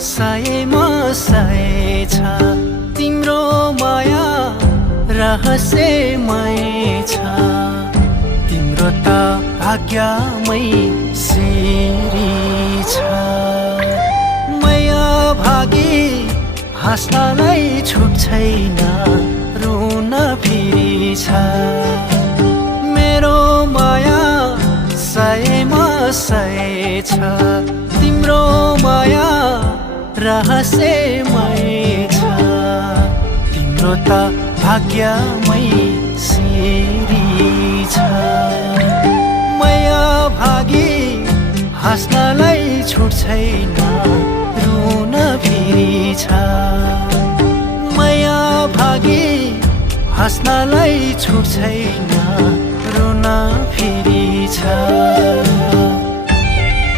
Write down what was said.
सयमा सय छ तिम्रो माया रहस्यमय छ तिम्रो त भाग्यमै सिरी छ माया भागी हाँस्नलाई छुट छैन रुन फेरि छ मेरो माया सयमा सय छ तिम्रो माया रहस्यमय छ तिम्रो त भाग्यमै सिरी छ माया भागी हाँस्नलाई छुट छैन रुन फेरि छ माया भागी हाँस्नलाई छुट छैन रुन फेरि छ